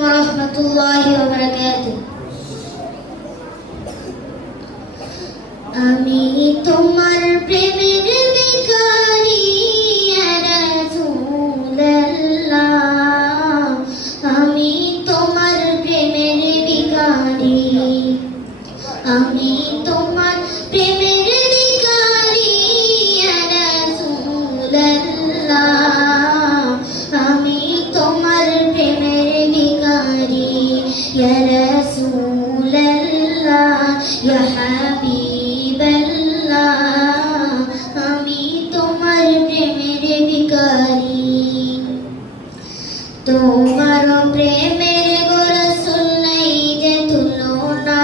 ওয়া বারাকাতুহু। আমি তোমার প্রেমের ভিখারি ইয়া রাসূলুল্লাহ, আমি তোমার প্রেমের ভিখারি, আমি তোমার প্রেমের ভিখারি ইয়া রাসূলুল্লাহ, আমি তোমার প্রেমের ভিখারি ইয়া রাসূলুল্লাহ, ইয়া হাবিবাল্লাহ, আমি তোমার প্রেমের ভিখারি। তোমার প্রেমের গো রাসূল নাই যে তুলনা,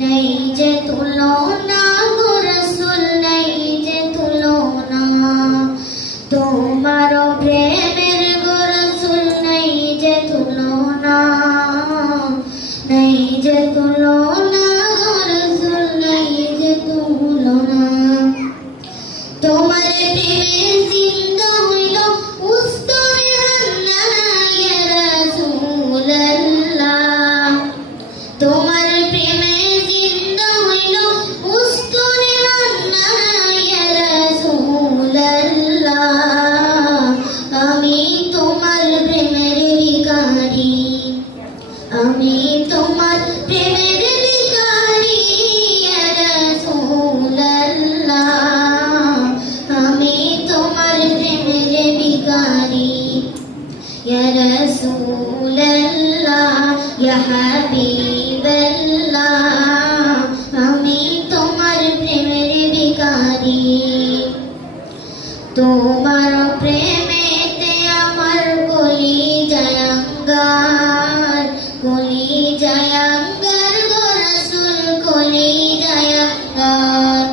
নাই যে তুলনা গো রাসূল, নাই যে তুলনা। তোমার প্রেমের গো রাসূল নাই যে তুলনা, নাই যে তুলনা গো রাসূল, নাই যে তুলনা। তোমার প্রেমে জিন্দা হইল উস্তরে হান্না ইয়া রাসূলুল্লাহ, তোমার প্রেমে জিন্দা হইল উস্তরে হান্না ইয়া রাসূলুল্লাহ, আমি তোমার প্রেমের ভিখারি, আমি তোমার প্রেমের ভিখারি ইয়া রাসূলুল্লাহ, আমি তোমার প্রেমের ভিখারি ইয়া রাসূলুল্লাহ, ইয়া হাবিবাল্লাহ, আমি তোমার প্রেমের ভিখারি। তোমার প্রেমেতে আমার কলিজায় আঙ্গার, কলিজায় আঙ্গার গো রাসূল, কলিজায় আঙ্গার।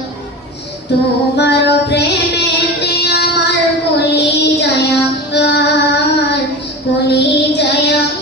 তোমার প্রেমেতে আমার কলিজায় আঙ্গার, কলিজায় আঙ্গার